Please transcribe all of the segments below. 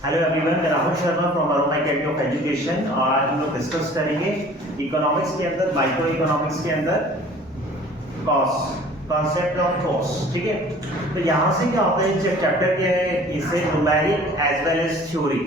Hello everyone, मैं Rahul Sharma from aroma academy of education. और आज हम लोग डिस्कस करेंगे इकोनॉमिक्स के अंदर, माइक्रो इकोनॉमिक्स के अंदर कॉस्ट, कॉन्सेप्ट ऑफ कॉस्ट। ठीक है, तो यहाँ से क्या होता है, चैप्टर के इसे numeric as well as theory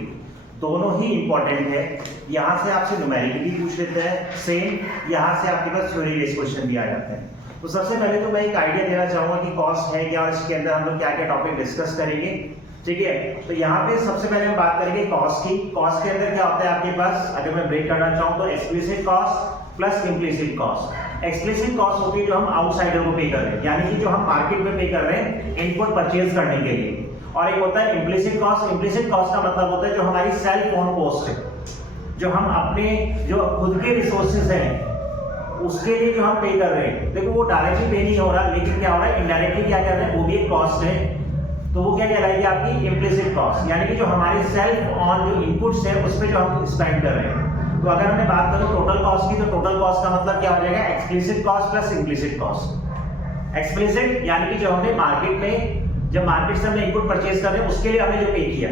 दोनों ही इंपॉर्टेंट है। यहाँ से आपसे न्यूमेरिक भी पूछ लेते हैं, सेम यहाँ से आपके पास थ्योरी बेस्ड क्वेश्चन भी आ जाते हैं। तो सबसे पहले तो मैं एक आइडिया देना चाहूंगा कि कॉस्ट है क्या और इसके अंदर हम लोग क्या क्या टॉपिक डिस्कस करेंगे। ठीक है, तो यहाँ पे सबसे पहले हम बात करेंगे कॉस्ट की। कॉस्ट के अंदर क्या होता है आपके पास, अगर मैं ब्रेक करना चाहूँ तो explicit cost plus implicit cost. Explicit cost होती है जो हम आउटसाइडर को पे कर रहे हैं, यानी कि जो हम मार्केट में पे कर रहे हैं इनपुट परचेज करने के लिए। और एक होता है इम्प्लिसिट कॉस्ट। इम्प्लिसिट कॉस्ट का मतलब होता है जो हमारी सेल्फ ओन कॉस्ट है, जो हम अपने जो खुद के रिसोर्सेज हैं उसके लिए जो हम पे कर रहे हैं। देखो वो डायरेक्टली पे नहीं हो रहा, लेकिन क्या हो रहा है इनडायरेक्टली क्या कर रहे हैं, वो भी एक कॉस्ट है। तो वो क्या कहलाएगी आपकी इम्प्लिसिट कॉस्ट, यानी कि जो हमारी सेल्फ ऑन जो इनपुट्स है उस पे जो हम स्पेंड कर रहे हैं। तो अगर हमने बात करें टोटल कॉस्ट की, तो टोटल कॉस्ट का मतलब क्या हो जाएगा, explicit cost plus implicit cost. Explicit यानी कि जो हमने मार्केट में, जब मार्केट से हमने इनपुट परचेज कर रहे हैं उसके लिए हमने जो पे किया,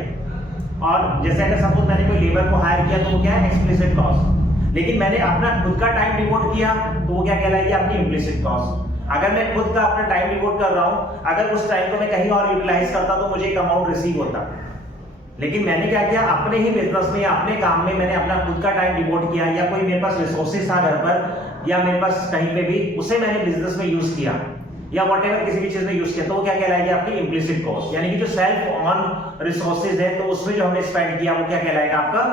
और जैसे अगर सपोज मैंने कोई लेबर को हायर किया तो वो क्या है एक्सप्लिसिट कॉस्ट। लेकिन मैंने अपना खुद का टाइम डिवोट किया तो वो क्या कहलाएगी आपकी इम्प्लिसिट कॉस्ट। अगर मैं खुद का अपना टाइम डिवोट कर रहा हूं, अगर उस टाइम को मैं कहीं और यूटिलाइज करता तो मुझे एक अमाउंट रिसीव होता, लेकिन मैंने क्या किया, अपने ही बिजनेस में, अपने काम में मैंने अपना खुद का टाइम डिवोट किया, या कोई मेरे पास रिसोर्सेज था घर पर या मेरे पास कहीं पे भी, उसे मैंने बिजनेस में यूज किया या व्हाटएवर किसी भी चीज में यूज किया, तो वो क्या कहलाएगी आपकी इम्प्लिसिट कॉस्ट। यानी कि जो सेल्फ ऑन रिसोर्सेज है तो उसमें जो हमने स्पेंड किया वो क्या कहलाएगा आपका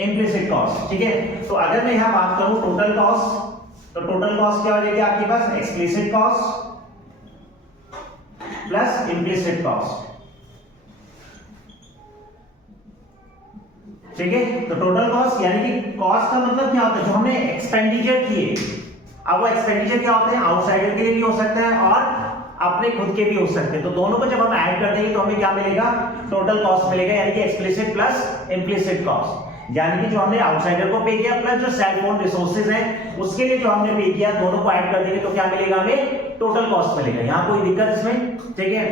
इम्प्लिसिट कॉस्ट। ठीक है, तो अगर मैं यहां बात करूं टोटल कॉस्ट, तो टोटल कॉस्ट क्या हो जाएगी आपके पास explicit cost plus implicit cost. ठीक है, तो टोटल कॉस्ट यानी कि कॉस्ट का मतलब क्या होता है, जो हमने एक्सपेंडिचर किए। अब वो एक्सपेंडिचर क्या होते हैं, आउटसाइडर के लिए भी हो सकता है और अपने खुद के भी हो सकते हैं। तो दोनों को जब हम ऐड कर देंगे तो हमें क्या मिलेगा, टोटल कॉस्ट मिलेगा, यानी कि एक्सप्लिसिट प्लस इम्प्लिसिट कॉस्ट। यानी कि जो हमने आउटसाइडर को पे किया प्लस जो सेल्फ ओन रिसोर्सेज हैं उसके लिए जो हमने पे किया, दोनों को ऐड कर देंगे तो क्या मिलेगा हमें टोटल कॉस्ट मिलेगा। यहां कोई दिक्कत इसमें। ठीक है,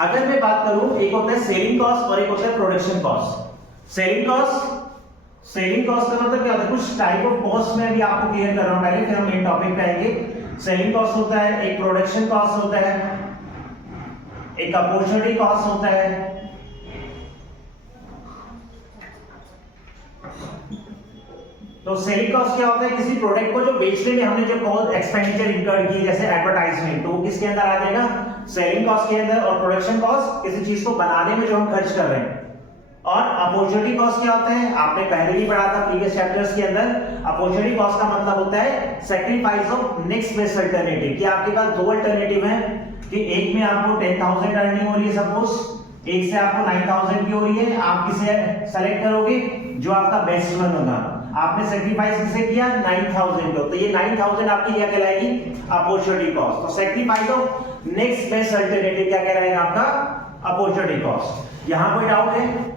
अगर मैं बात करूं, एक होता है सेलिंग कॉस्ट और एक होता है production cost. Selling cost, selling cost का मतलब क्या होता है, कुछ टाइप ऑफ कॉस्ट में भी आपको क्लियर कर रहा हूं पहले, फिर हम मेन टॉपिक पे आएंगे। सेलिंग कॉस्ट होता है, एक प्रोडक्शन कॉस्ट होता है, एक अपॉर्चुनिटी कॉस्ट होता है। तो सेलिंग कॉस्ट क्या होता है, किसी प्रोडक्ट को जो बेचने में हमने जो कॉस्ट एक्सपेंडिचर इंकर की, जैसे एडवर्टाइजमेंट, तो वो किसके अंदर आ जाएगा, सेलिंग कॉस्ट के अंदर। और प्रोडक्शन कॉस्ट किसी चीज को बनाने में जो हम खर्च कर रहे हैं। और अपॉर्चुनिटी कॉस्ट क्या होता है, आपने पहले ही पढ़ा था प्रीवियस चैप्टर्स के अंदर। अपॉर्चुनिटी कॉस्ट का मतलब होता है sacrifice of next best alternative, कि आपके पास दो अल्टरनेटिव है, कि एक में आपको 10,000 अर्निंग हो रही है सपोज, एक से आपको 9,000 की हो रही है। आप किसे सेलेक्ट करोगे, जो आपका बेस्ट वन होगा। आपने सेक्रीफाइस किसे किया, 9,000 को, तो ये 9,000 आपकी क्या कहलाएगी अपॉर्चुनिटी कॉस्ट। तो sacrifice of next best alternative क्या कहलाएगा आपका अपॉर्चुनिटी कॉस्ट। यहां कोई डाउट है?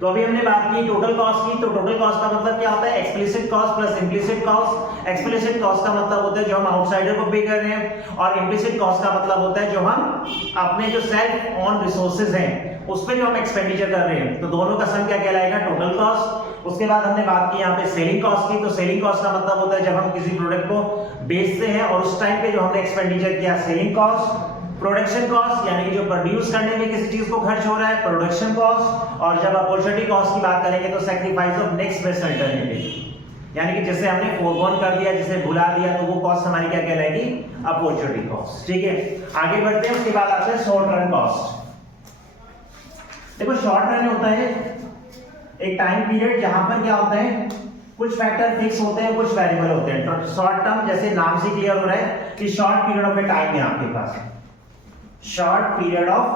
तो अभी हमने बात की टोटल कॉस्ट की। तो टोटल कॉस्ट का मतलब क्या होता है, explicit cost plus implicit cost. Explicit cost का मतलब होता है जो हम आउटसाइडर को पे कर रहे हैं, और इम्प्लिसिट कॉस्ट का मतलब होता है जो हम अपने जो सेल्फ ऑन रिसोर्सेज हैं उस पे जो हम एक्सपेंडिचर कर रहे हैं। तो दोनों का सम क्या कहलाएगा, टोटल कॉस्ट। उसके बाद हमने बात की यहाँ पे सेलिंग कॉस्ट की। तो सेलिंग कॉस्ट का मतलब होता है जब हम किसी प्रोडक्ट को बेचते हैं और उस टाइम पे जो हमने एक्सपेंडिचर किया, सेलिंग कॉस्ट। प्रोडक्शन कॉस्ट यानी कि जो प्रोड्यूस करने में किसी चीज को खर्च हो रहा है, प्रोडक्शन कॉस्ट। और जब अपॉर्चुनिटी कॉस्ट की बात करेंगे तो sacrifice of next best alternative, यानी कि जिसे हमने फोरगॉन कर दिया, जिसे भुला दिया, तो वो कॉस्ट हमारी क्या कहलाएगी अपॉर्चुनिटी कॉस्ट। ठीक है, आगे बढ़ते हैं। उसके बाद आता है शॉर्ट रन कॉस्ट। देखो शॉर्ट रन होता है एक टाइम पीरियड जहां पर क्या होता है, कुछ फैक्टर फिक्स होते हैं, कुछ वेरिएबल होते हैं। तो शॉर्ट टर्म, जैसे नाम से क्लियर हो रहा है कि शॉर्ट पीरियड ऑफ टाइम है आपके पास, शॉर्ट पीरियड ऑफ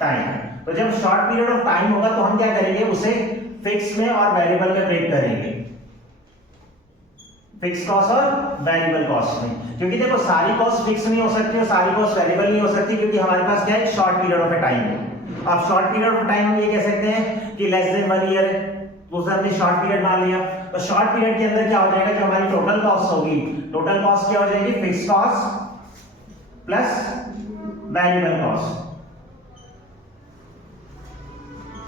टाइम। तो जब शॉर्ट पीरियड ऑफ टाइम होगा तो हम क्या करेंगे, उसे फिक्स में और वेरिएबल में ब्रेक करेंगे, फिक्स कॉस्ट और वेरिएबल कॉस्ट में। क्योंकि देखो सारी कॉस्ट फिक्स नहीं हो सकती और सारी कॉस्ट वेरिएबल नहीं हो सकती, क्योंकि हमारे पास क्या है, शॉर्ट पीरियड ऑफ टाइम है। अब शॉर्ट पीरियड ऑफ टाइम हम ये कह सकते हैं कि लेस देन 1 ईयर है, तो उसे हमने शॉर्ट पीरियड मान लिया। तो शॉर्ट पीरियड के अंदर क्या हो जाएगा, जो हमारी टोटल कॉस्ट होगी, टोटल कॉस्ट क्या हो जाएगी, fix cost plus variable cost.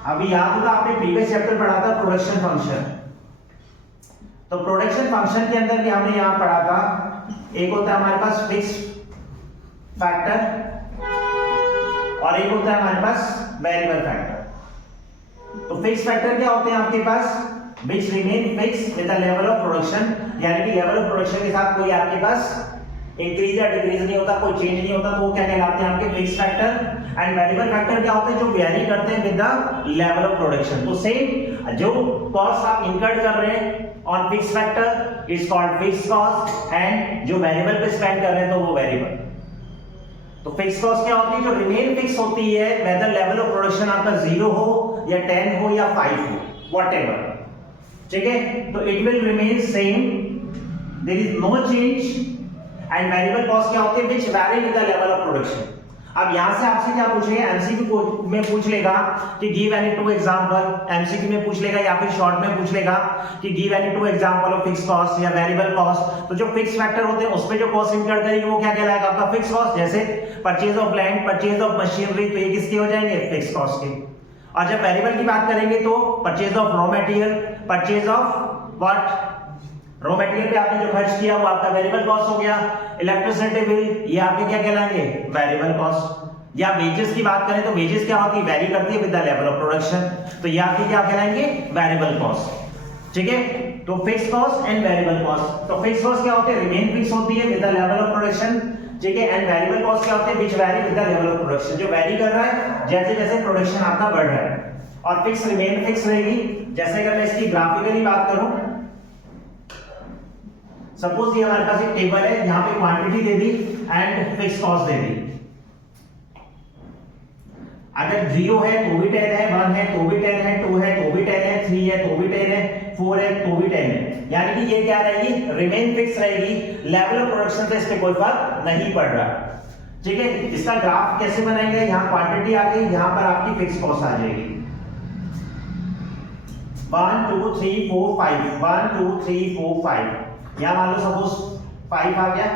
अभी याद होगा आपने प्रीवियस चैप्टर पढ़ा था प्रोडक्शन फंक्शन। तो प्रोडक्शन फंक्शन के अंदर भी हमने यहां पढ़ा था, एक होता है हमारे पास फिक्स फैक्टर और एक होता है हमारे पास वेरिएबल फैक्टर। तो फिक्स फैक्टर क्या होते हैं आपके पास, which remain fixed with the level of production, यानी कि लेवल ऑफ प्रोडक्शन के साथ कोई आपके पास इंक्रीज या डिक्रीज नहीं होता, कोई चेंज नहीं होता, तो वो क्या कहलाते हैं आपके fix factor. And variable factor क्या होते हैं, जो वेरी करते हैं with the level of production. तो सेम जो कॉस्ट आप इनकर्ड कर रहे हैं on fix factor is called fix cost, and जो वेरिएबल पे स्पेंड कर रहे हैं तो वो वेरिएबल। तो फिक्स कॉस्ट क्या होती है, जो रिमेन फिक्स होती है वेदर लेवल ऑफ प्रोडक्शन आपका 0 हो या 10 हो या 5 हो, व्हाटएवर, ठीक है। तो it will remain same, there is no change. And variable cost क्या होती है, which vary with the level of production. अब यहां से आपसे क्या पूछेगा, एमसीक्यू में पूछ लेगा कि give any two example, MCQ में पूछ लेगा या फिर शॉर्ट में पूछ लेगा कि give any two example of fix cost या वेरिएबल कॉस्ट। तो जो फिक्स फैक्टर होते हैं उसमें जो कॉस्ट इनकर्ड करेंगे वो क्या कहलाएगा आपका फिक्स कॉस्ट। जैसे purchase of land, purchase of machinery, तो ये किसके हो जाएंगे, फिक्स कॉस्ट के। और जब वेरिएबल की बात करेंगे तो purchase of raw material, purchase of what, raw material पे आपने जो खर्च किया वो आपका वेरिएबल कॉस्ट हो गया। इलेक्ट्रिसिटी बिल, ये आपके क्या कहलाएंगे, वेरिएबल कॉस्ट। या वेजेस की बात करें तो वेजेस क्या होती है, वेरी करती है with the level of production, तो ये आपके क्या कहलाएंगे, वेरिएबल कॉस्ट, ठीक है। तो fix cost and variable cost. तो फिक्स कॉस्ट क्या होती है, रिमेन फिक्स होती है with the level of production, ठीक है। एंड वेरिएबल कॉस्ट क्या होती है, which vary with the level of production, जो वैरी कर रहा है जैसे जैसे प्रोडक्शन आपका बढ़ रहा है। और फिक्स रिमेन फिक्स रहेगी। जैसे अगर मैं इसकी ग्राफिकली बात करूं, सपोज ये हमारे पास एक टेबल है, यहां पे क्वांटिटी दे दी एंड फिक्स कॉस्ट दे दी। अगर 0 है तो भी 10 है, 1 है तो भी 10 है, 2 है तो भी 10 है, 3 है तो भी 10 है, 4 है तो भी 10 है। यानी कि ये क्या रहेगी, रिमेन फिक्स रहेगी, लेवल ऑफ प्रोडक्शन से इसमें कोई फर्क नहीं पड़ रहा, ठीक है। इसका ग्राफ कैसे बनाएंगे, यहाँ क्वांटिटी आ गई, यहाँ पर आपकी फिक्स कॉस्ट आ जाएगी। 1 2 3 4 5, 1 2 3 4 5, यहाँ मान लो सपोज 5 आ गया,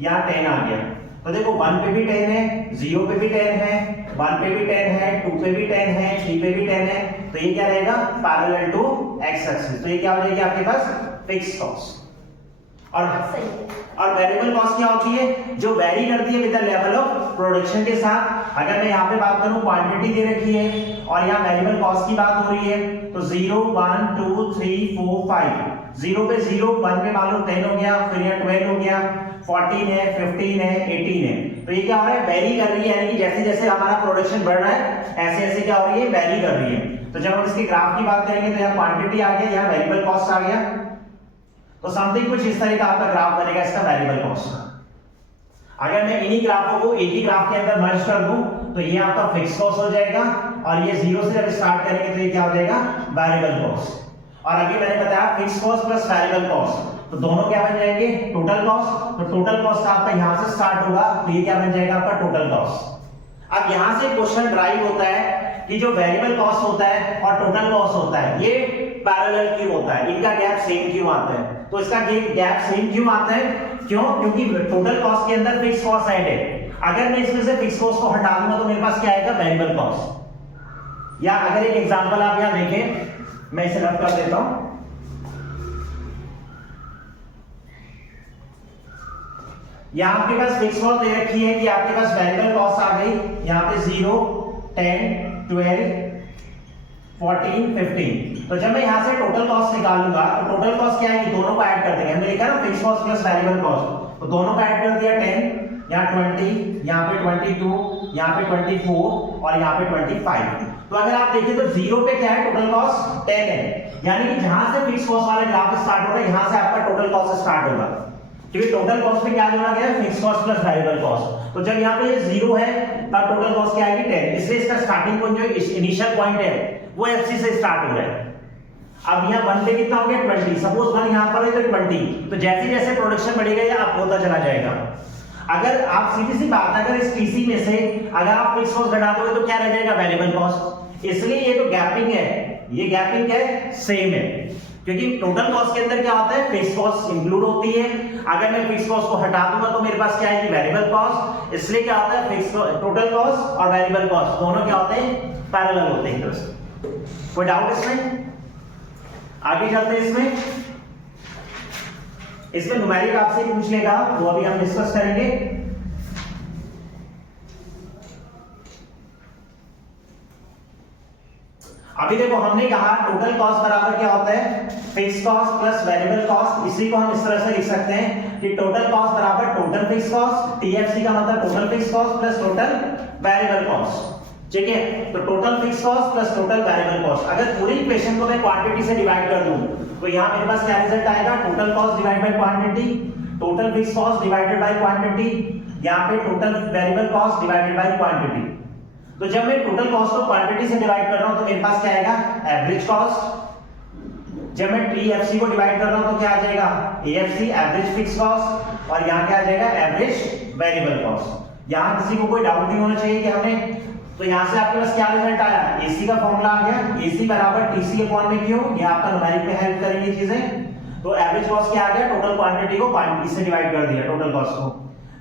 यहाँ 10 आ गया। तो देखो 1 पे भी 10 है, 0 पे भी 10 है, 1 पे भी 10 है, 2 पे भी 10 है, 3 पे भी 10 है। तो ये क्या रहेगा, पैरेलल टू एक्स एक्सिस। तो ये क्या हो जाएगी आपके पास, फिक्स कॉस्ट। और वेरिएबल कॉस्ट क्या होती है, जो वेरी करती है with the level of production के साथ। अगर मैं यहाँ पे बात करूं, क्वांटिटी दे रखी है और यहाँ वेरिएबल कॉस्ट की बात हो रही है, तो 0 1 2 3 4 5, 0 पे 0, 1 पे मान लो 10 हो गया, फिर यहाँ 12 हो गया, 14 है, 15 है, 18 है। तो ये क्या हो रहा है, वेरी कर रही है, यानी कि जैसे जैसे हमारा प्रोडक्शन बढ़ रहा है ऐसे ऐसे क्या हो रही है, वेरी कर रही है। तो जब हम इसके ग्राफ की बात करेंगे तो यहाँ क्वांटिटी आ गया, यहाँ वेरिएबल कॉस्ट आ गया। तो समथिंग कुछ इस तरह का आपका ग्राफ बनेगा इसका वेरिएबल कॉस्ट का। अगर मैं इन्हीं ग्राफों को एक ही ग्राफ के अंदर मर्ज कर दूं तो ये आपका फिक्स कॉस्ट हो जाएगा, और ये 0 से जब स्टार्ट करेंगे तो ये क्या हो जाएगा, वेरिएबल कॉस्ट। और अभी मैंने बताया fix cost plus variable cost, तो दोनों क्या बन जाएंगे, टोटल कॉस्ट। तो टोटल कॉस्ट आपका यहां से स्टार्ट होगा, तो ये क्या बन जाएगा आपका टोटल कॉस्ट। अब यहां से क्वेश्चन ड्राइव होता है कि जो वेरिएबल कॉस्ट होता है और टोटल कॉस्ट होता है ये पैरेलल क्यों होता है, इनका गैप सेम क्यों आता है। तो इसका गैप सेम क्यों आता है, क्यों, क्योंकि टोटल कॉस्ट के अंदर फिक्स कॉस्ट ऐड है। अगर मैं इसमें से फिक्स कॉस्ट को हटा दूंगा तो मेरे पास क्या आएगा, वेरिएबल कॉस्ट। या अगर एक एग्जांपल आप यहां देखें, मैं इसे रफ कर देता हूं। यहां आपके पास फिक्स कॉस्ट दे रखी है कि आपके पास वेरिएबल कॉस्ट आ गई, यहां पे 0 10 12 14 15। तो जब मैं यहां से टोटल कॉस्ट निकालूंगा तो टोटल कॉस्ट क्या है, दोनों को ऐड कर देंगे। हमने लिखा ना fix cost plus variable cost, तो दोनों को ऐड कर दिया 10, यहाँ 20, यहाँ पे 22, यहाँ पे 24 और यहाँ पे 25। तो अगर आप देखें तो 0 पे क्या है, टोटल कॉस्ट 10 है, यानी कि जहां से फिक्स कॉस्ट वाला ग्राफ स्टार्ट हो रहा है यहां से आपका टोटल कॉस्ट स्टार्ट होगा, क्योंकि टोटल कॉस्ट में क्या जोड़ा गया है, fix cost plus variable cost. तो जब यहाँ पे 0 है तब टोटल कॉस्ट क्या आएगी, 10। इसलिए इसका स्टार्टिंग पॉइंट जो इनिशियल पॉइंट है वो एफसी से स्टार्ट हो रहा है। अब यहाँ 1 पे कितना हो गया, 20। सपोज 1 यहाँ पर है तो 20, तो जैसे जैसे प्रोडक्शन बढ़ेगा ये अप होता चला जाएगा। अगर आप सीधी सी बात है, अगर इस टीसी में से अगर आप फिक्स कॉस्ट घटा दोगे तो क्या रह जाएगा, वेरिएबल कॉस्ट। इसलिए ये तो गैपिंग है, ये गैपिंग है, सेम है। क्योंकि टोटल कॉस्ट के अंदर क्या होता है, फिक्स कॉस्ट इंक्लूड होती है। अगर मैं फिक्स कॉस्ट को हटा दूंगा तो मेरे पास क्या आएगी, वेरिएबल कॉस्ट। इसलिए क्या होता है, फिक्स टोटल कॉस्ट और वेरिएबल कॉस्ट दोनों क्या होते हैं, पैरेलल होते हैं एक तरह से। कोई डाउट इसमें? आगे चलते हैं। इसमें न्यूमेरिक आपसे पूछ लेगा, वो अभी हम डिस्कस करेंगे। अभी देखो हमने कहा टोटल कॉस्ट बराबर क्या होता है, fix cost plus variable cost. इसी को हम इस तरह से लिख सकते हैं कि टोटल कॉस्ट बराबर टोटल फिक्स कॉस्ट, टीएफसी का मतलब total fix cost plus total variable cost. ठीक है, तो total fix cost plus total variable cost. अगर पूरी इक्वेशन को मैं क्वांटिटी से डिवाइड कर दूं तो यहां मेरे पास क्या रिजल्ट आएगा, total cost divide by quantity, total fix cost divided by quantity, यहां पे total variable cost divided by quantity. तो जब मैं टोटल कॉस्ट को क्वांटिटी से डिवाइड कर रहा हूं तो मेरे पास क्या आएगा, एवरेज कॉस्ट। जब मैं टीएफसी को डिवाइड कर रहा हूं तो क्या आ जाएगा, एएफसी एवरेज फिक्स कॉस्ट, और यहां क्या आ जाएगा, एवरेज वेरिएबल कॉस्ट। यहां किसी को कोई डाउट नहीं होना चाहिए कि हमने, तो यहां से आपके पास क्या रिजल्ट आया, एसी का फॉर्मूला आ गया, एसी बराबर टीसी अपॉन में क्यू। ये आपका न्यूमेरिक में हेल्प करेंगे चीजें। तो एवरेज कॉस्ट क्या आ गया, टोटल क्वांटिटी को क्वांटिटी से डिवाइड कर दिया टोटल कॉस्ट को।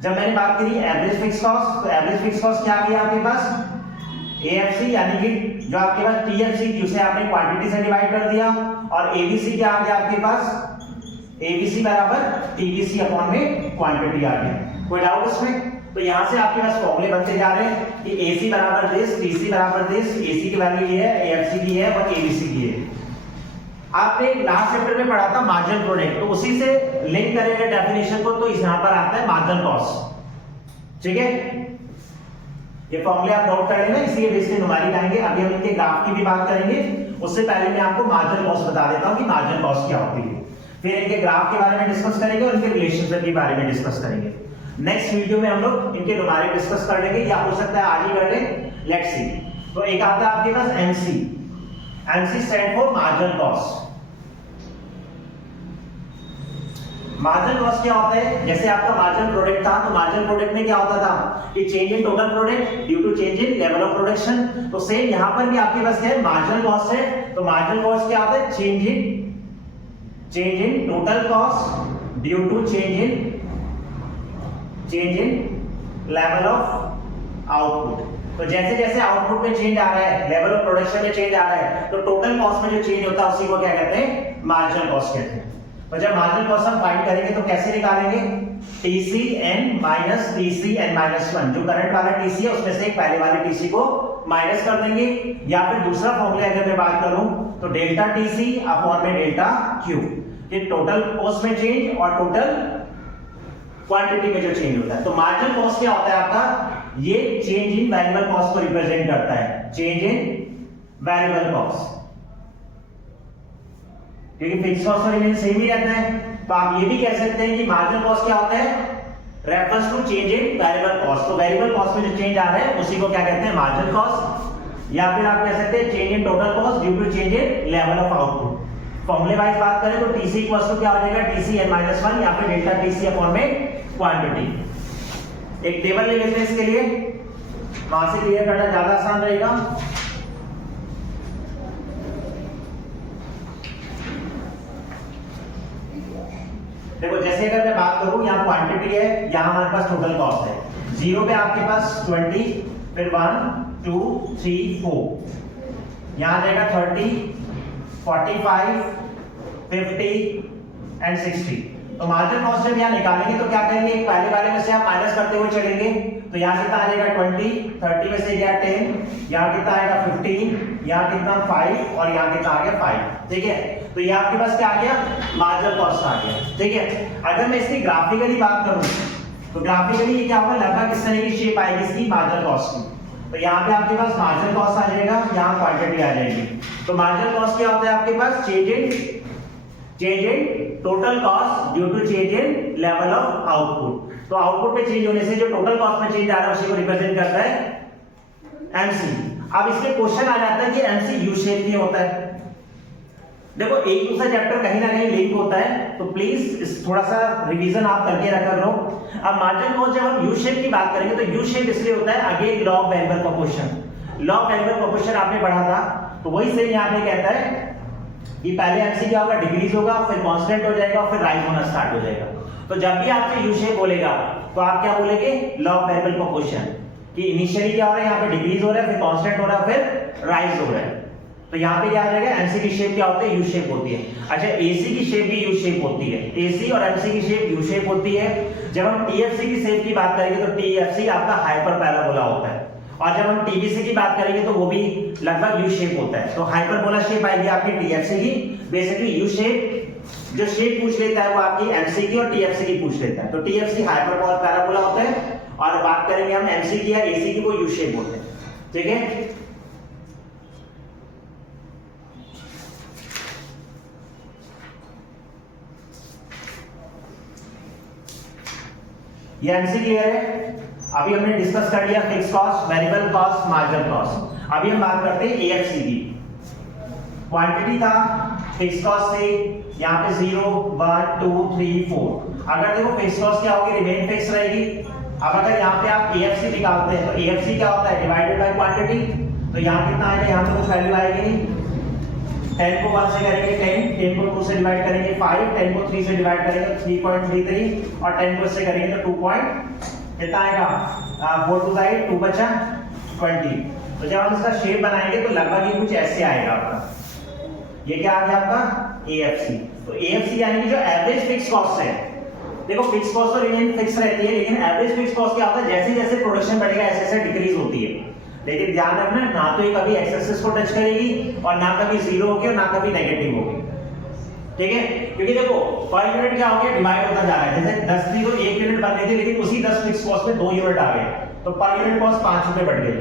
जब मैंने बात करी एवरेज फिक्स कॉस्ट, तो एवरेज फिक्स कॉस्ट क्या आ गया आपके पास, एएफसी, यानी कि जो आपके पास टीएफसी जिसे आपने क्वांटिटी से डिवाइड कर दिया, और एबीसी क्या आ गया आपके पास, एबीसी बराबर टीबीसी अपॉन में क्वांटिटी आ गया। कोई डाउट इसमें? तो यहां से आपके पास फॉर्मूले बनते जा रहे हैं कि एसी बराबर दिस, टीसी बराबर दिस, एसी की वैल्यू ये है, एएफसी की है और एबीसी की है। आपने लास्ट चैप्टर में पढ़ा था मार्जिनल प्रोडक्ट, तो उसी से लिंक करेंगे डेफिनेशन को, तो यहां पर आता है मार्जिनल कॉस्ट। ठीक है, ये फॉर्मूले आप नोट कर लेना, इसलिए बेसिकली न्यूमेरिक आएंगे। अभी हम इनके ग्राफ की भी बात करेंगे, उससे पहले मैं आपको मार्जिनल कॉस्ट बता देता हूं कि मार्जिनल कॉस्ट क्या होती है। फिर इनके ग्राफ के बारे में डिस्कस करेंगे और इनके रिलेशनशिप के बारे में डिस्कस करेंगे। नेक्स्ट वीडियो में हम लोग इनके न्यूमेरिक डिस्कस कर लेंगे, या हो सकता है आज ही कर लें, लेट्स सी। तो एक आता है आपके पास MC, MC stand for marginal cost. Marginal cost क्या होता है, जैसे आपका मार्जिनल प्रोडक्ट था, तो मार्जिनल प्रोडक्ट में क्या होता था कि change in total product due to change in level of production. तो सेम यहां पर भी आपके पास क्या है, मार्जिनल कॉस्ट है। तो मार्जिनल कॉस्ट क्या होता है, change in total cost due to change in level of output. तो जैसे जैसे आउटपुट में चेंज आ रहा है, लेवल ऑफ प्रोडक्शन में चेंज आ रहा है, तो टोटल कॉस्ट में जो चेंज होता है उसी को क्या कहते हैं, मार्जिनल कॉस्ट कहते हैं। तो जब मार्जिनल कॉस्ट हम फाइंड करेंगे तो कैसे निकालेंगे, TCN माइनस TCN माइनस 1, जो करंट वाला TC है उसमें से एक पहले वाले TC को माइनस कर देंगे। या फिर दूसरा फॉर्मूला अगर मैं बात करूं तो डेल्टा TC अपॉन में डेल्टा Q, ये टोटल कॉस्ट में चेंज और टोटल क्वांटिटी में जो चेंज होता है। तो मार्जिनल कॉस्ट क्या होता है आपका, ये चेंज इन वेरिएबल कॉस्ट को रिप्रेजेंट करता है, चेंज इन वेरिएबल कॉस्ट, क्योंकि फिक्स कॉस्ट रिमेन सेम ही रहता है। तो आप ये भी कह सकते हैं कि मार्जिनल कॉस्ट क्या होता है, reference to change in variable cost. तो वेरिएबल कॉस्ट में जो चेंज आ रहा है उसी को क्या कहते हैं, मार्जिनल कॉस्ट। या फिर आप कह सकते हैं change in total cost due to change in level of output. फॉर्मूले वाइज बात करें तो TC इक्वल्स टू क्या हो जाएगा, TCN-1 या फिर डेल्टा TC अपॉन में क्वांटिटी। एक टेबल ले लेते हैं इसके लिए, वहां से क्लियर करना ज्यादा आसान रहेगा। देखो जैसे अगर मैं बात करूं, यहाँ क्वांटिटी है, यहाँ हमारे पास टोटल कॉस्ट है। जीरो पे आपके पास 20, फिर 1 2 3 4, यहाँ आ जाएगा 30 45 50 एंड 60। तो मार्जिनल कॉस्ट जब यहाँ निकालेंगे तो क्या करेंगे, पहले वाले में से आप माइनस करते हुए चलेंगे। तो यहाँ कितना आ जाएगा 20, 30 में से गया 10, यहाँ कितना आएगा 15, यहाँ कितना 5 और यहाँ कितना आ गया 5। ठीक है, तो ये आपके पास क्या आ गया, मार्जिनल कॉस्ट आ गया। ठीक है, अगर मैं इसकी ग्राफिकली बात करूं तो ग्राफिकली ये क्या होगा, लगभग किस तरह की शेप आएगी इसकी, मार्जिनल कॉस्ट की। तो यहाँ पे आपके पास मार्जिनल कॉस्ट आ जाएगा, यहाँ क्वांटिटी आ जाएगी। तो मार्जिनल कॉस्ट क्या होता है आपके पास, change in total cost due to change in level of output. तो आउटपुट में चेंज होने से जो टोटल कॉस्ट में चेंज आ रहा है उसी को रिप्रेजेंट करता है MC। अब इसमें क्वेश्चन आ जाता है कि MC यू शेप में होता है। देखो एक दूसरा चैप्टर कहीं ना कहीं लिंक होता है, तो प्लीज थोड़ा सा रिवीजन आप करके रखा करो। अब मार्जिनल कॉस्ट जब हम यू शेप की बात करेंगे तो यू शेप इसलिए होता है, again law of variable proportion. Law of variable proportion आपने पढ़ा था, तो वही से यहाँ पे कहता है कि पहले एमसी क्या होगा, डिक्रीज होगा, फिर कांस्टेंट हो जाएगा, फिर राइज होना स्टार्ट हो जाएगा। तो जब भी आपसे यू शेप बोलेगा तो आप क्या बोलेंगे, लॉ ऑफ वेरिएबल प्रोपोर्शन, कि इनिशियली क्या हो रहा है, यहाँ पे डिक्रीज हो रहा है, फिर कांस्टेंट हो रहा है, फिर राइज हो रहा है। तो यहाँ पे क्या आ जाएगा, एमसी की शेप क्या होती है, यू शेप होती है। अच्छा, एसी की शेप भी यू शेप होती है, एसी और एमसी की शेप यू शेप होती है। जब हम टीएफसी की शेप की बात करेंगे तो टीएफसी आपका हाइपर पैराबोला होता है, और जब हम टीबीसी की बात करेंगे तो वो भी लगभग यू शेप होता है। तो हाइपरबोला शेप आएगी आपकी टीएफसी की। बेसिकली यू शेप जो शेप पूछ लेता है वो आपकी एमसी की और टीएफसी की पूछ लेता है। तो टीएफसी हाइपरबोला पैराबोला होता है, और बात करेंगे हम एमसी की या एसी की, वो यू शेप होते हैं। ठीक है, ये एमसी क्लियर है। अभी हमने डिस्कस कर लिया fix cost, variable cost, marginal cost. अभी हम बात करते हैं एएफसी की। क्वांटिटी था फिक्स कॉस्ट से, यहाँ पे 0 1 2 3 4। अगर देखो फिक्स कॉस्ट क्या होगी, रिमेन फिक्स रहेगी। अब अगर यहाँ पे आप एएफसी निकालते हैं तो एएफसी क्या होता है, डिवाइडेड बाय क्वांटिटी। तो यहाँ कितना आएगा, यहाँ पे कुछ वैल्यू आएगी नहीं। 10 को 1 से करेंगे 10, 10 को 2 से डिवाइड करेंगे 5, 10 को 3 से डिवाइड करेंगे 3.33, और 10 को इससे करेंगे तो 2 कितना आएगा, 4 टू 2 बचा 20। तो जब हम इसका शेप बनाएंगे तो लगभग ये कुछ ऐसे आएगा आपका। ये क्या आ गया आपका, एएफसी। तो एएफसी यानी कि जो एवरेज फिक्स कॉस्ट है। देखो फिक्स कॉस्ट तो रिमेन फिक्स रहती है, लेकिन एवरेज फिक्स कॉस्ट क्या होता है, जैसे जैसे प्रोडक्शन बढ़ेगा ऐसे ऐसे डिक्रीज होती है। लेकिन ध्यान रखना, ना तो ये कभी एक्सेस को टच करेगी और ना कभी जीरो होगी और ना कभी नेगेटिव होगी। ठीक है, क्योंकि देखो पर यूनिट क्या हो गया, डिवाइड होता जा रहा है। जैसे 10 थी तो 1 यूनिट बन रही थी, लेकिन उसी 10 फिक्स कॉस्ट में 2 यूनिट आ गए, तो पर यूनिट कॉस्ट 5 रुपए बढ़ गई।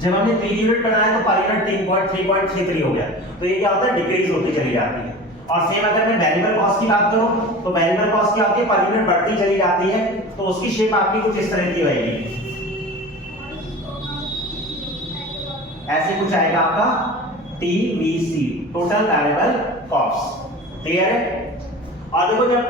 जब हमने 3 यूनिट बनाया तो पर यूनिट 3.33 हो गया। तो ये क्या होता है, डिक्रीज होती चली जाती है। और सेम अगर मैं वेरिएबल कॉस्ट की बात करूं तो वेरिएबल कॉस्ट क्या होती है, पर यूनिट बढ़ती चली जाती है। तो उसकी शेप आपकी कुछ इस तरह की रहेगी, ऐसे कुछ आएगा आपका TVC, total variable cost. Clear है। और देखो जब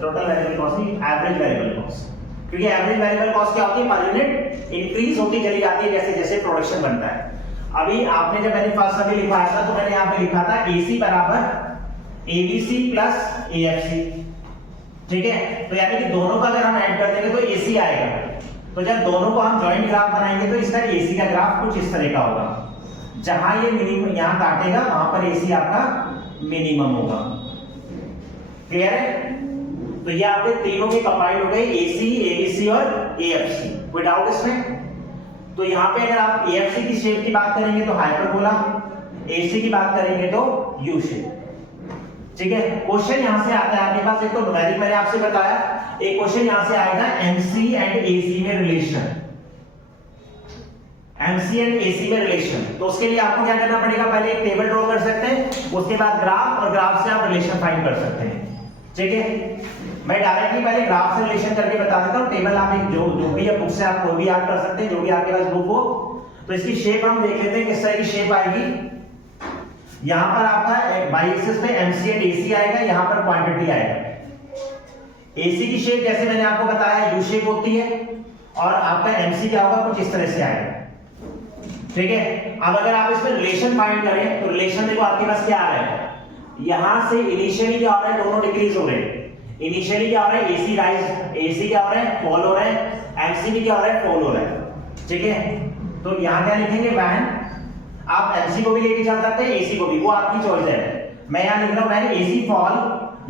टोटल वेरिएबल कॉस्ट नहीं, एवरेज वेरिएबल कॉस्ट, क्योंकि एवरेज वेरिएबल कॉस्ट क्या होती है, पर यूनिट इंक्रीज होती चली जाती है जैसे जैसे प्रोडक्शन बनता है। अभी आपने जब मैंने फर्स्ट अभी लिखवाया था तो मैंने यहाँ पे लिखा था एसी बराबर एबीसी प्लस एएफसी। ठीक है, तो यानी कि दोनों का अगर हम ऐड कर देंगे तो एसी आएगा। तो जब दोनों को हम जॉइंट ग्राफ बनाएंगे तो इसका एसी का ग्राफ कुछ इस तरह का होगा। जहां ये मिनिमम यहां काटेगा वहां पर एसी आपका मिनिमम होगा। क्लियर है। तो ये आपके तीनों की कंबाइंड हो गई, एसी, एबीसी और एएफसी। कोई डाउट इसमें? तो यहाँ पे अगर आप एएफसी की शेप की बात करेंगे तो हाइपरबोला, एसी की बात करेंगे तो यू शेप। ठीक है, क्वेश्चन यहां से आता है आपके पास। एक तो न्यूमेरिक मैंने आपसे बताया, एक क्वेश्चन यहां से आएगा एमसी एंड एसी में रिलेशन, एमसी एंड एसी में रिलेशन। तो उसके लिए आपको क्या करना पड़ेगा, पहले एक टेबल ड्रॉ कर सकते हैं, उसके बाद ग्राफ, और ग्राफ से आप रिलेशन फाइंड कर सकते हैं। ठीक है, मैं डायरेक्टली पहले ग्राफ से रिलेशन करके बता देता हूं। टेबल आप एक जो भी है बुक से आप कोई भी याद कर सकते हैं, जो भी आपके पास बुक हो। तो इसकी शेप हम देख लेते हैं किस तरह की शेप आएगी। यहां पर आपका बाई एक्सिस पे एमसी एंड एसी आएगा, यहां पर क्वांटिटी आएगा। एसी की शेप जैसे मैंने आपको बताया यू शेप होती है, और आपका एमसी क्या होगा, कुछ इस तरह से आएगा। ठीक है, अब अगर आप इसमें रिलेशन फाइंड करें तो रिलेशन देखो आपके पास क्या आ रहा है, यहां से इनिशियली क्या हो रहा है, दोनों डिक्रीज हो रहे हैं। इनिशियली क्या हो रहा है, एसी राइज, एसी क्या हो रहा है, फॉल हो रहा है, एमसी भी क्या हो रहा है, फॉल हो रहा है। ठीक है, तो यहां क्या लिखेंगे, व्हेन, आप एमसी को भी लेके चल सकते हैं, एसी को भी, वो आपकी चॉइस है। मैं यहां लिख रहा हूं व्हेन एसी फॉल,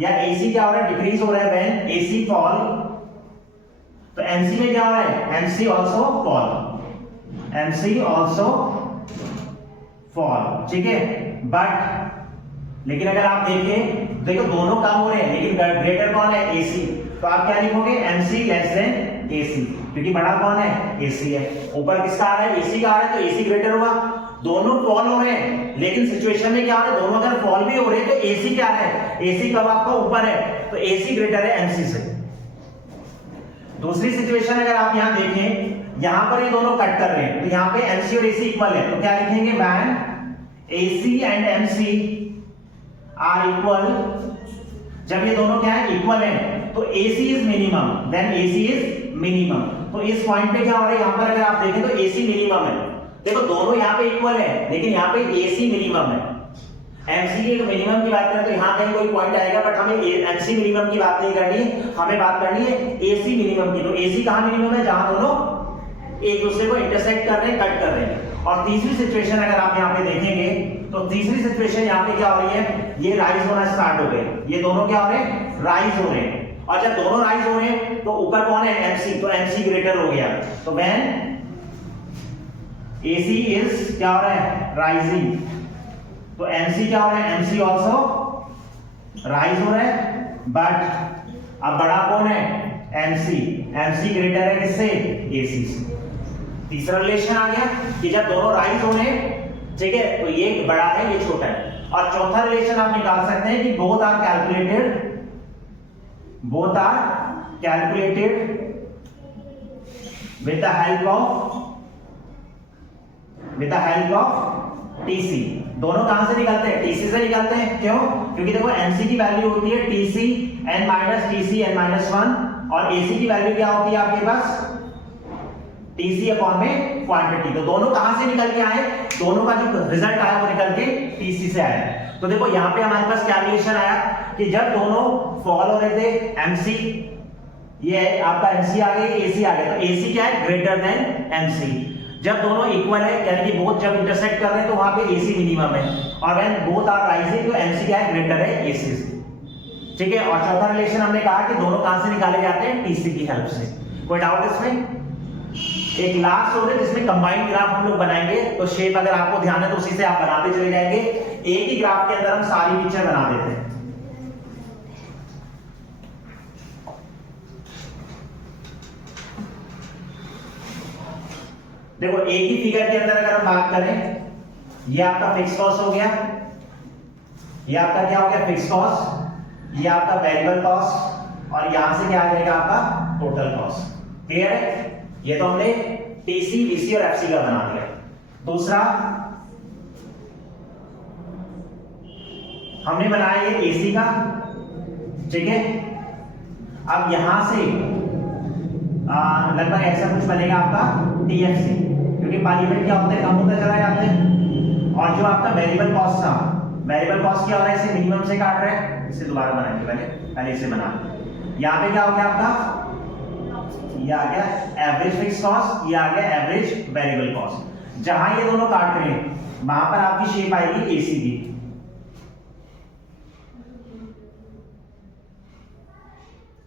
या एसी क्या हो रहा है, डिक्रीज हो रहा है, व्हेन एसी फॉल। तो एमसी में क्या हो रहा है, MC also fall, MC also fall. ठीक है, बट लेकिन अगर आप देखें, देखो दोनों कम हो रहे हैं, लेकिन ग्रेटर कौन है, एसी। तो आप क्या लिखोगे, एमसी लेस देन एसी, क्योंकि बड़ा कौन है, एसी है। ऊपर किसका आ रहा है, एसी का आ रहा है, तो एसी ग्रेटर होगा। दोनों फॉल हो रहे हैं, लेकिन सिचुएशन में क्या हो रहा है, दोनों अगर फॉल भी हो रहे हैं तो एसी क्या है, एसी कब आपका ऊपर है, तो एसी ग्रेटर है एमसी से। दूसरी सिचुएशन अगर आप यहां देखें, यहां पर ये दोनों कट कर रहे हैं, तो यहां पे एमसी और एसी इक्वल है, तो क्या लिखेंगे, when AC and MC are equal. जब ये दोनों क्या है, इक्वल है, तो AC is minimum, then AC is minimum. तो इस पॉइंट पे क्या हो रहा है, यहां पर अगर आप देखें तो एसी मिनिमम है। देखो दोनों यहां पे इक्वल है, लेकिन यहां पे एसी मिनिमम है। एमसी की मिनिमम की बात करें तो यहाँ कहीं कोई पॉइंट आएगा, बट हमें एमसी मिनिमम की बात नहीं करनी, हमें बात करनी है एसी मिनिमम की। तो एसी कहाँ मिनिमम है? जहां दोनों एक दूसरे को इंटरसेक्ट कर रहे हैं, कट कर रहे हैं। और तीसरी सिचुएशन अगर आप यहाँ पे देखेंगे तो तीसरी सिचुएशन यहाँ पे क्या हो रही है, ये राइज होना स्टार्ट हो गए, ये दोनों क्या हो रहे हैं? राइज हो रहे हैं। और जब दोनों राइज हो रहे हैं तो ऊपर कौन है? एमसी, तो एमसी ग्रेटर हो गया। तो व्हेन एसी इज क्या हो रहा है? राइजिंग, तो एमसी क्या हो रहा है? एमसी ऑल्सो राइज हो रहा है, बट अब बड़ा कौन है? एमसी, एमसी ग्रेटर है किससे? एसी से। तीसरा रिलेशन आ गया कि जब दोनों राइज हो रहे हैं, ठीक है, तो ये बड़ा है, ये छोटा है। और चौथा रिलेशन आप निकाल सकते हैं कि both are calculated with the help of TC। दोनों कहां से निकलते हैं? TC से निकलते हैं। क्यों? क्योंकि देखो MC की वैल्यू होती है TC n minus TC n minus 1, और AC की वैल्यू क्या होती है आपके पास? TC अपॉन में क्वांटिटी। तो दोनों कहां से निकल के आए? दोनों का जो रिजल्ट आया वो निकल के TC से आया। तो देखो यहाँ पे हमारे पास क्या रिलेशन आया कि जब दोनों फॉल हो रहे थे, MC ये आपका MC आ गया, AC आ गया, तो AC क्या है? Greater than MC। जब दोनों इक्वल है, यानी कि बोथ जब इंटरसेक्ट कर रहे हैं तो वहां पे AC मिनिमम है, और व्हेन बोथ आर राइजिंग तो MC क्या है? ग्रेटर है AC से। ठीक है। और चौथा रिलेशन हमने कहा कि दोनों कहां से निकाले जाते हैं? TC की हेल्प से। कोई डाउट इसमें? एक लास्ट हो रहा है जिसमें कंबाइंड ग्राफ हम लोग बनाएंगे, तो शेप अगर आपको ध्यान है तो उसी से आप बनाते चले जाएंगे। एक ही ग्राफ के अंदर हम सारी पिक्चर बना देते हैं। देखो एक ही फिगर के अंदर अगर हम बात करें, ये आपका फिक्स कॉस्ट हो गया, ये आपका क्या हो गया? फिक्स कॉस्ट, ये आपका वेरिएबल कॉस्ट, और यहां से क्या आ जाएगा? आपका टोटल कॉस्ट। क्लियर है? ये तो हमने टीसी, बीसी और एफसी का बना दिया। दूसरा हमने बनाया ये एसी का, ठीक है। अब यहां से लगभग ऐसा कुछ बनेगा आपका टीएफसी, क्योंकि पार्लियामेंट क्या होता है? कम होता चला जाता है। और जो आपका वेरिएबल कॉस्ट था, वेरिएबल कॉस्ट क्या हो रहा है? इसे मिनिमम से काट रहे हैं, इसे दोबारा बनाएंगे, पहले इसे बना। यहां पे क्या हो गया आपका? ये आ गया एवरेज फिक्स कॉस्ट, ये आ गया एवरेज वेरिएबल कॉस्ट। जहां ये दोनों काट रहे हैं वहां पर आपकी शेप आएगी एसी की।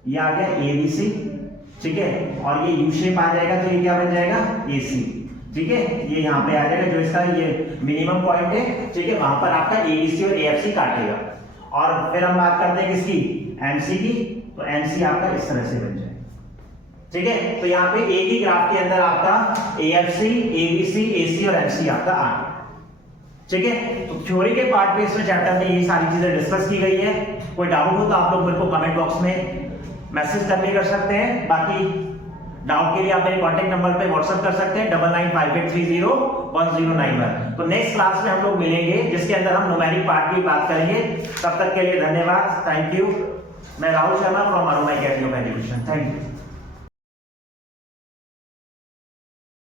ये आ गया एबीसी, ठीक है, और ये यू शेप आ जाएगा, तो ये क्या बन जाएगा? एसी, ठीक है। ये यहां पे आ जाएगा, जो इसका ये मिनिमम पॉइंट है, ठीक है, वहां पर आपका एबीसी और एएफसी काटेगा। और फिर हम बात करते हैं किसकी? एमसी की। तो एमसी आपका इस तरह से बन जाएगा, ठीक है। तो यहाँ पे एक ही ग्राफ के अंदर आपका एएफसी, एबीसी, एसी और एमसी आपका आ गया, ठीक है। तो थ्योरी के पार्ट पे इसमें चैप्टर में ये सारी चीजें डिस्कस की गई है। कोई डाउट हो तो आप लोग मेरे को कमेंट बॉक्स में मैसेज करने कर सकते हैं। बाकी डाउट के लिए आप मेरे कॉन्टेक्ट नंबर पे व्हाट्सएप कर सकते हैं 9958301091। तो नेक्स्ट क्लास में हम लोग मिलेंगे जिसके अंदर हम न्यूमेरिक पार्ट की बात करेंगे। तब तक के लिए धन्यवाद, थैंक यू। मैं Rahul Sharma from aroma academy of education, thank you.